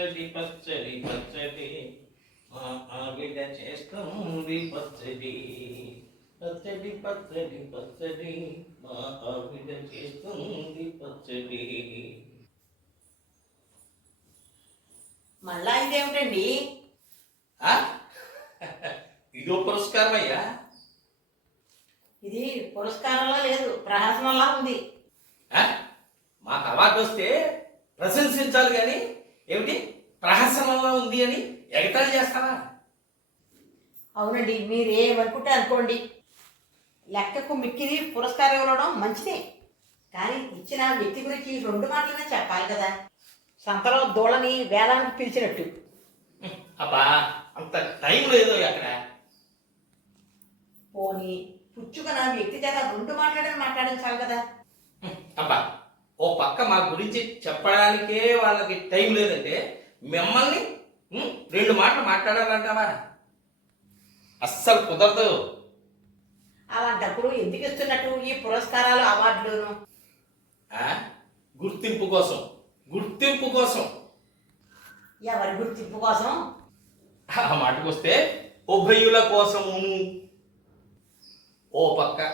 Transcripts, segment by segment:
పచ్చడి పచ్చడి పచ్చడి మా ఆవిడ చేస్తుంది పచ్చడి. పచ్చడి పచ్చడి పచ్చడి మా ఆవిడ చేస్తుంది పచ్చడి. మళ్ళా ఇదేమిటండి? ఆ? ఇదో పురస్కారం అయ్యా. ఇది పురస్కారంలా లేదు, ప్రహసనంలా ఉంది. ఆ? మాకు అవార్డు వస్తే ప్రశంసించాలి కానీ ఏమిటి ప్రహసనంలా ఉంది అని ఎగతాళి చేస్తావా? అవునండి, మీరు ఏమనుకుంటే అనుకోండి. లెక్కకు మిక్కిది పురస్కారం ఇవ్వడం మంచిదే, కానీ ఇచ్చిన వ్యక్తి గురించి 2 మాటలనే చెప్పాలి కదా. సంతలో దూళని వేలానికి పిలిచినట్టు. అబ్బా అంత టైం లేదు అక్కడ. పోనీ పుచ్చుకున్న వ్యక్తి చేత 2 మాటలనే మాట్లాడించాలి కదా. అబ్బా ఓ పక్క మా గురించి చెప్పడానికే వాళ్ళకి టైం లేదంటే మిమ్మల్ని 2 మాటలు మాట్లాడాలంటావా? అస్సలు కుదరదు. అలాంటప్పుడు ఎందుకు ఇస్తున్నట్టు ఈ పురస్కారాలు అవార్డులను? గుర్తింపు కోసం, గుర్తింపు కోసం. ఎవరి గుర్తింపు కోసం? ఆ మాటకొస్తే ఉభయుల కోసమును. ఓ పక్క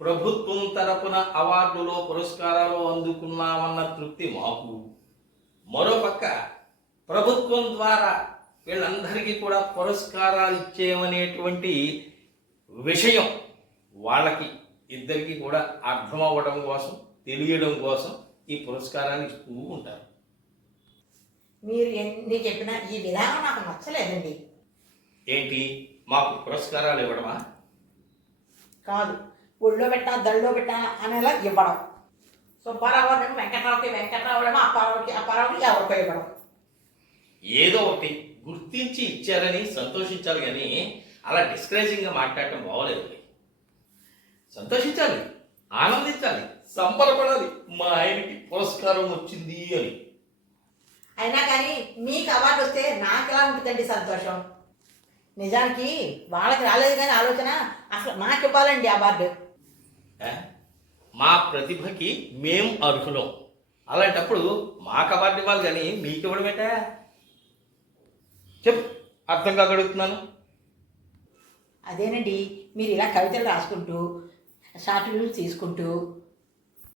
ప్రభుత్వం తరపున అవార్డులో పురస్కారాలు అందుకున్నామన్న తృప్తి మాకు, మరో పక్క ప్రభుత్వం ద్వారా వీళ్ళందరికీ కూడా పురస్కారాలు ఇచ్చేమనేటువంటి విషయం వాళ్ళకి ఇద్దరికి కూడా అర్థం అవ్వడం కోసం, తెలియడం కోసం ఈ పురస్కారాలు ఇస్తూ ఉంటారు. మీరు ఎన్ని చెప్పినా ఈ విధానం నాకు నచ్చలేదండి. ఏంటి మాకు పురస్కారాలు ఇవ్వడమా? కాదు, ఒళ్ళో పెట్టా దళ్ళో పెట్టా అనేలా ఇవ్వడం. సుబ్బారావు అని వెంకట్రావుకి వెంకట్రావు, అప్పారావుకి ఎవరికో ఇవ్వడం. ఏదో ఒకటి గుర్తించి ఇచ్చారని సంతోషించాలి కానీ అలా డిస్కరేజింగ్గా మాట్లాడటం బాగోలేదు. సంతోషించాలి, ఆనందించాలి, సంబరపడాలి మా ఆయనకి పురస్కారం వచ్చింది అని. అయినా కానీ మీకు అవార్డు వస్తే నాకు ఎలా ఉంటుందండి సంతోషం? నిజానికి వాళ్ళకి రాలేదు కానీ ఆలోచన అసలు మాకు ఇవ్వాలండి అవార్డు. మా ప్రతిభకి మేం అర్హులం, అలాంటప్పుడు మాకు అవార్డు ఇవ్వాలి కానీ మీకు ఇవ్వడమేట? చెప్పు, అర్థం కాగలుగుతున్నాను. అదేనండి, మీరు ఇలా కవితలు రాసుకుంటూ, షార్ట్ ఫిల్మ్స్ తీసుకుంటూ,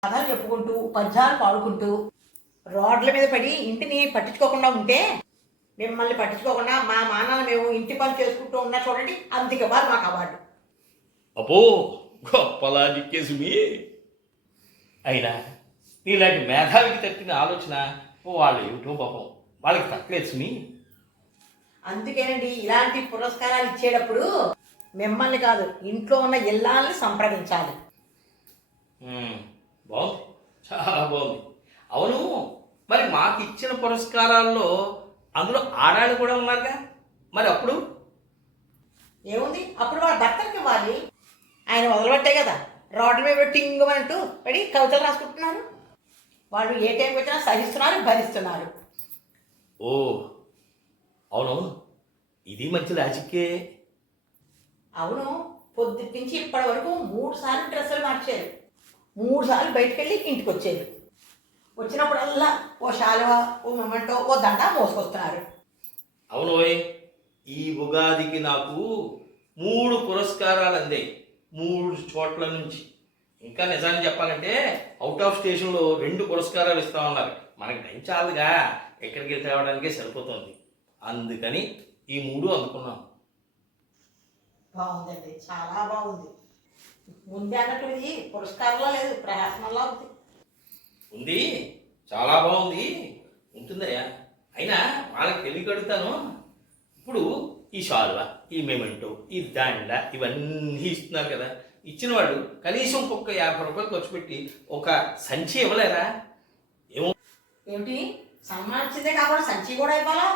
కథలు చెప్పుకుంటూ, పద్యాలు పాడుకుంటూ, రోడ్ల మీద పడి ఇంటిని పట్టించుకోకుండా ఉంటే, మిమ్మల్ని పట్టించుకోకుండా మా మానాలు మేము ఇంటి పని చేసుకుంటూ ఉన్నా చూడండి, అందుకే వాళ్ళు మాకు అవార్డు. అబ్బో గొప్పలా దిక్కేసి. అయినా నీలాంటి మేధావికి తట్టిన ఆలోచన వాళ్ళు ఏమిటో పాపం వాళ్ళకి తక్కువ సుమి. అందుకేనండి ఇలాంటి పురస్కారాలు ఇచ్చేటప్పుడు మిమ్మల్ని కాదు, ఇంట్లో ఉన్న ఇల్లాలని సంప్రదించాలి. బాగుంది, చాలా బాగుంది. అవును, మరి మాకు ఇచ్చిన పురస్కారాల్లో అందులో ఆడాళ్ళు కూడా ఉన్నారుగా, మరి అప్పుడు ఏముంది? అప్పుడు వాళ్ళ భర్తకి ఇవ్వాలి. ఆయన వదలబట్టే కదా రోడ్ల మీద టింగమంటూ పడి కవితలు రాసుకుంటున్నారు. వాళ్ళు ఏ టైంకి వచ్చినా సహిస్తున్నారు, భరిస్తున్నారు. ఓ అవునవును, ఇది మంచి లాజిక్కే. అవును, పొద్దుటి నుంచి ఇప్పటి వరకు 3 సార్లు డ్రెస్సులు మార్చారు, 3 సార్లు బయటకు వెళ్ళి ఇంటికి వచ్చారు. వచ్చినప్పుడల్లా ఓ శాలువ, ఓ మొమెంటో, ఓ దండ మోసుకొస్తున్నారు. అవునోయ్, ఈ ఉగాదికి నాకు 3 పురస్కారాలు అందాయి, 3 చోట్ల నుంచి. ఇంకా నిజాన్ని చెప్పాలంటే అవుట్ ఆఫ్ స్టేషన్లో 2 పురస్కారాలు ఇస్తామన్నారు. మనకి టైం చాలుగా, ఎక్కడికి వెళ్తే రావడానికే సరిపోతుంది. అందుకని ఈ 3 అందుకున్నాం. బాగుందండి, చాలా బాగుంది. ముందే అన్నట్టు ఇది పురస్కారంలో లేదు, ప్రయాసంలో ఉంది. ఉంది, చాలా బాగుంది, ఉంటుందయ్యా. అయినా వాళ్ళకి తెలియకడుగుతాను. ఇప్పుడు ఈ షాల్వా, ఈ మెమెంటో, ఈ దండ ఇవన్నీ ఇస్తున్నారు కదా, ఇచ్చిన వాళ్ళు కనీసం ఒక్క 50 రూపాయలు ఖర్చు పెట్టి ఒక సంచి ఇవ్వలేరా? ఏమిటి, సన్మానించిందే కాకుండా సంచి కూడా ఇవ్వాలా?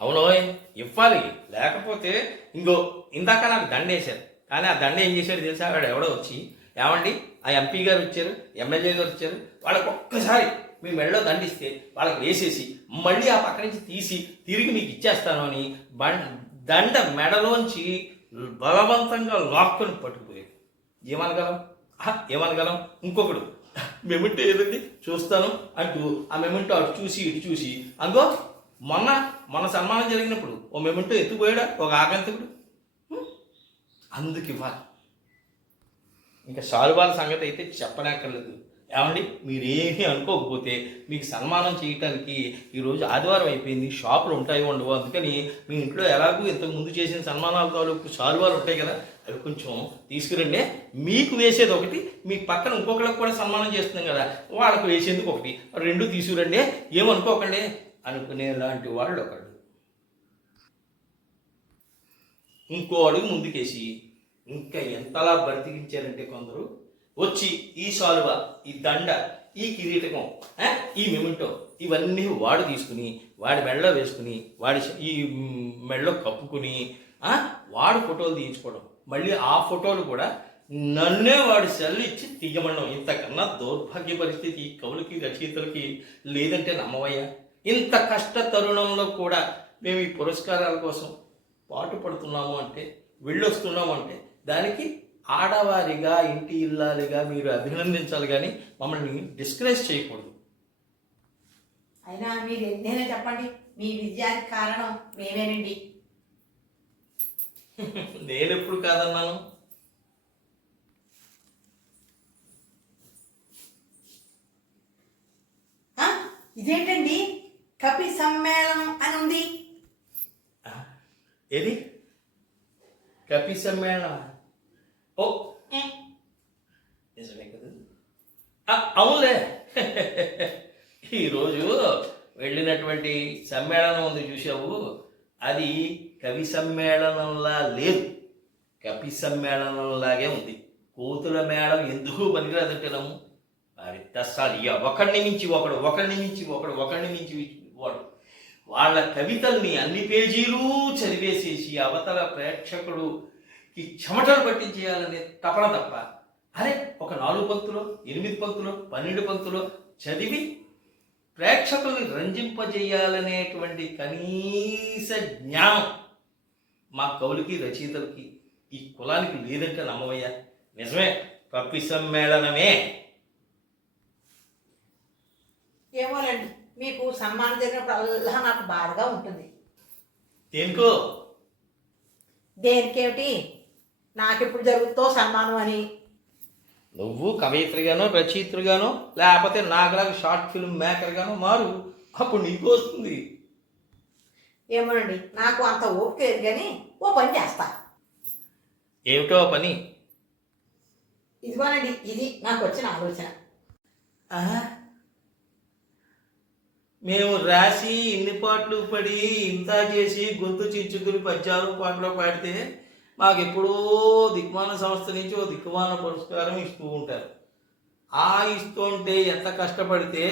అవునోయ్, ఇవ్వాలి. లేకపోతే ఇందాక నాకు దండ వేశారు, కానీ ఆ దండ ఏం చేశాడు తెలుసా? వాడు ఎవడో వచ్చి, ఏమండి ఆ ఎంపీ గారు వచ్చారు, ఎమ్మెల్యే గారు వచ్చారు, వాళ్ళకి ఒక్కసారి మీ మెడలో దండిస్తే వాళ్ళకి వేసేసి మళ్ళీ ఆ పక్క నుంచి తీసి తిరిగి మీకు ఇచ్చేస్తాను అని దండ మెడలోంచి బలవంతంగా లాక్కొని పట్టుకుపోయాడు. ఏమనగలం? ఇంకొకడు మెమెంటో ఏదండి చూస్తాను అంటూ ఆ మెమెంటో అటు చూసి ఇటు చూసి, అంగో మొన్న మొన్న సన్మానం జరిగినప్పుడు ఓ మేమంటూ ఎత్తుకుపోయాడా ఒక ఆగంతకుడు. అందుకు ఇవ్వాలి. ఇంకా శాలువాల సంగతి అయితే చెప్పనక్కర్లేదు. ఏమండి మీరేమీ అనుకోకపోతే మీకు సన్మానం చేయటానికి ఈరోజు ఆదివారం అయిపోయింది, షాపులు ఉంటాయి ఉండవు, అందుకని మీ ఇంట్లో ఎలాగూ ఇంతకు ముందు చేసిన సన్మానాల తాలూకు శాలువాలు ఉంటాయి కదా, అవి కొంచెం తీసుకురండి. మీకు వేసేది ఒకటి, మీ పక్కన ఇంకొకరికి కూడా సన్మానం చేస్తున్నాం కదా, వాళ్ళకు వేసేందుకు ఒకటి, రెండు తీసుకురండి, ఏమనుకోకండి అనుకునే లాంటి వాళ్ళు ఒకడు. ఇంకో అడుగు ముందుకేసి ఇంకా ఎంతలా బ్రతికించారంటే కొందరు వచ్చి ఈ శాలువ, ఈ దండ, ఈ కిరీటకం, ఈ మెమెంటో ఇవన్నీ వాడు తీసుకుని వాడి మెడలో వేసుకుని వాడి ఈ మెడలో కప్పుకుని వాడు ఫోటోలు తీయించుకోవడం, మళ్ళీ ఆ ఫోటోలు కూడా నన్నే వాడి సెల్ ఇచ్చి తీయమడం. ఇంతకన్నా దౌర్భాగ్య పరిస్థితి ఈ కవులకి రచయితలకి లేదంటే నమ్మవయ్యా. ఇంత కష్ట తరుణంలో కూడా మేము ఈ పురస్కారాల కోసం పాటుపడుతున్నాము అంటే, వెళ్ళొస్తున్నాము అంటే దానికి ఆడవారిగా ఇంటి ఇల్లాలిగా మీరు అభినందించాలి కానీ మమ్మల్ని డిస్కరేజ్ చేయకూడదు. అయినా మీరు ఎంతైనా చెప్పండి, మీ విజయానికి కారణం మేమేనండి. నేను ఎప్పుడు కాదన్నాను? ఇదేంటండి కవి సమ్మేళనం అని ఉంది? ఏది కవి సమ్మేళనం? ఓ నిజమే కదా, అవునులే. ఈరోజు వెళ్ళినటువంటి సమ్మేళనం ఉంది చూసావు, అది కవి సమ్మేళనంలా లేదు, కవి సమ్మేళనంలాగే ఉంది. కోతుల మేళం ఎందుకు పనికిరాదంటేనము అది తస్సాలి. ఒకడిని మించి ఒకడు, ఒకడిని మించి ఒకడు, ఒకడిని మించి వాడు వాళ్ళ కవితల్ని అన్ని పేజీలు చదివేసేసి అవతల ప్రేక్షకుడుకి చెమటలు పట్టించేయాలనే తపన తప్ప, అరే ఒక 4 పంక్తులు 8 పంక్తులు 12 పంక్తులు చదివి ప్రేక్షకుల్ని రంజింపజేయాలనేటువంటి కనీస జ్ఞానం మా కవులకి రచయితలకి ఈ కులానికి లేదంటే నమ్మవయ్యా. నిజమే, కవి సమ్మేళనమే. ఏమోనండి, మీకు సన్మానం జరిగినప్పుడల్లా నాకు బాధగా ఉంటుంది. దేనికో? దేనికేమిటి, నాకెప్పుడు జరుగుతుందో సన్మానం అని. నువ్వు కవయిత్రిగానో రచయిత్రిగానో లేకపోతే నాకులాగా షార్ట్ ఫిల్మ్ మేకర్గానో మారు, అప్పుడు నీకు వస్తుంది. ఏమోనండి, నాకు అంత ఓపిక లేదు కానీ ఓ పని చేస్తా. ఏమిటో పని? ఇదిగోనండి, ఇది నాకు వచ్చిన ఆలోచన. మేము రాసి ఇన్ని పాటలు పడి ఇంత చేసి గొంతు చించుకుని పద్యాలు పాటలు పాడితే మాకు ఎప్పుడో దిక్మాన సంస్థ నుంచి ఓ దిక్మాన పురస్కారం ఇస్తూ ఉంటారు. ఇస్తుంటే ఎంత కష్టపడితే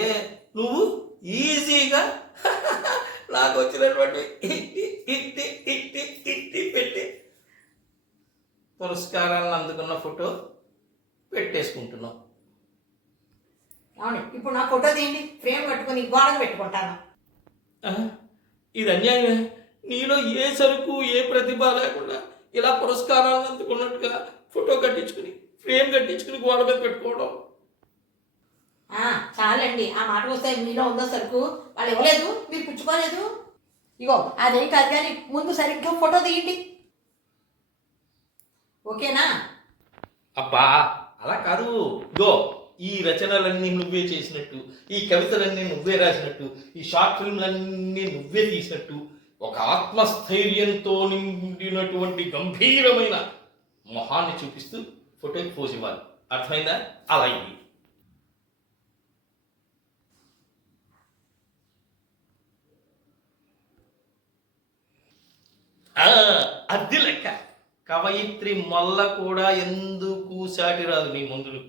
నువ్వు ఈజీగా నాకు వచ్చినటువంటి ఇట్టి పెట్టి పురస్కారాలను అందుకున్న ఫోటో పెట్టేసుకుంటున్నాం. అవును, ఇప్పుడు నా ఫోటో తీయండి, ఫ్రేమ్ కట్టుకుని గోడకు పెట్టుకుంటాను. ఇది అన్యాయమే. నీలో ఏ సరుకు ఏ ప్రతిభ లేకుండా ఇలా పురస్కారాలను అందుకున్నట్టుగా ఫోటో కట్టించుకుని ఫ్రేమ్ కట్టించుకుని గోడ మీద పెట్టుకోవడం. చాలండి, ఆ మాట వస్తే మీలో ఉందో సరుకు వాళ్ళు ఇవ్వలేదు, మీరు పుచ్చుకోలేదు. ఇగో అదేం కాదు కానీ ముందు సరిగ్గా ఫోటో తీయండి, ఓకేనా? అబ్బా అలా కాదు. గో ఈ రచనలన్నీ నువ్వే చేసినట్టు, ఈ కవితలన్నీ నువ్వే రాసినట్టు, ఈ షార్ట్ ఫిల్మ్లన్నీ నువ్వే తీసినట్టు ఒక ఆత్మస్థైర్యంతో నిండినటువంటి గంభీరమైన మొహాన్ని చూపిస్తూ ఫోటోకి పోజ్ ఇవ్వాలి. అర్థమైందా? అలా ఇవి అద్దె లెక్క. కవయిత్రి మొల్ల కూడా ఎందుకు సాటి రాదు నీ ముందులు.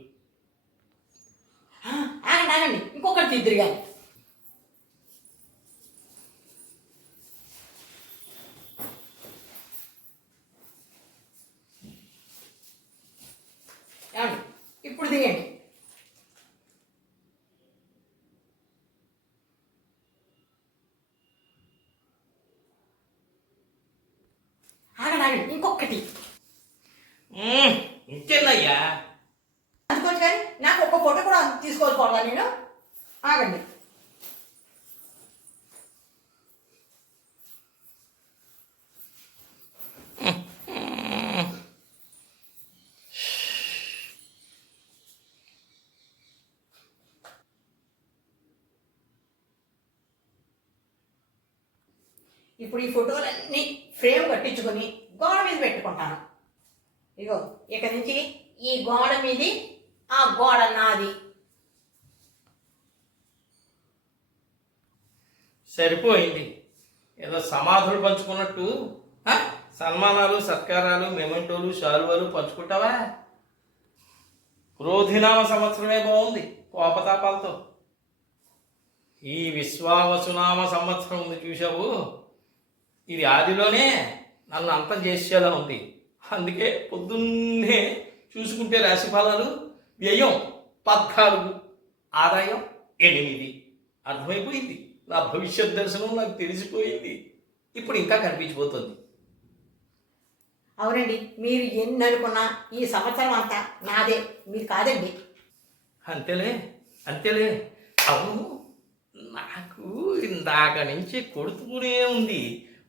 ఆగండి, ఇంకొకటి తీద్దరు కానీ. ఇప్పుడు తీయండి. ఆగండి, ఇంకొకటి. ఇంకేనయ్యా అందుకోవచ్చు కానీ నాకు ఒక ఫోటో కూడా తీసుకోవాలి నేను. ఆగండి, ఇప్పుడు ఈ ఫోటోలన్నీ ఫ్రేమ్ కట్టించుకొని గోడ మీద పెట్టుకుంటాను. ఇగో ఇక నుంచి ఈ గోడ మీది, ఆ గోడ నాది. సరిపోయింది. ఏదో సమాధులు పంచుకున్నట్టు ఆ? సన్మానాలు, సత్కారాలు, మెమెంటోలు, శాలువాలు పంచుకుంటావా? క్రోధినామ సంవత్సరమే బాగుంది కోపతాపాలతో. ఈ విశ్వావసునామ సంవత్సరం ఉంది చూసావు, ఇది ఆదిలోనే నన్ను అంతం చేసేలా ఉంది. అందుకే పొద్దున్నే చూసుకుంటే రాశిఫలాలు వ్యయం 14, ఆదాయం 8. అర్థమైపోయింది. నా భవిష్యత్ దర్శనం నాకు తెలిసిపోయింది. ఇప్పుడు ఇంకా కనిపించిపోతుంది. అవునండి, మీరు ఎన్ని అనుకున్నా ఈ సంవత్సరం అంతా నాదే, మీరు కాదండి. అంతేలే అంతేలే. అవును, నాకు ఇందాక నుంచి కొడుతూనే ఉంది.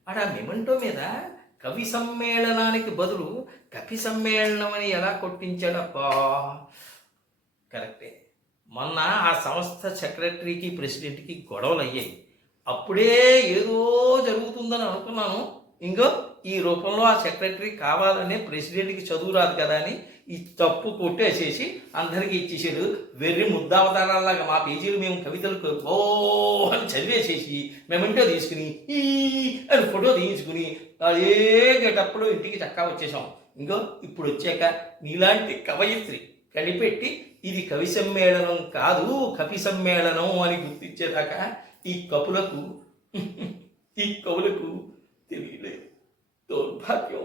వాడు ఆ మెమెంటో మీద కవి సమ్మేళనానికి బదులు కవి సమ్మేళనం అని ఎలా కొట్టించాడబ్బా. కరెక్టే. మొన్న ఆ సంస్థ సెక్రటరీకి ప్రెసిడెంట్కి గొడవలు అయ్యాయి. అప్పుడే ఏదో జరుగుతుందని అనుకున్నాను. ఇంకో ఈ రూపంలో ఆ సెక్రటరీ కావాలనే ప్రెసిడెంట్కి చదువు రాదు కదా అని ఈ తప్పు కొట్టేసేసి అందరికీ ఇచ్చేసాడు. వెర్రి ముద్దావతారాలాగా మా పేజీలు మేము కవితలకు ఓ అని చదివేసేసి మేమంటో తీసుకుని ఈ అని ఫోటో తీయించుకుని ఏ గేటప్పుడు ఇంటికి చక్కా వచ్చేసాం. ఇంకో ఇప్పుడు వచ్చాక నీలాంటి కవయిత్రి కనిపెట్టి ఇది కవి సమ్మేళనం కాదు కవి సమ్మేళనం అని గుర్తించేదాకా ఈ కవులకు తెలియలేదు. దౌర్భాగ్యం.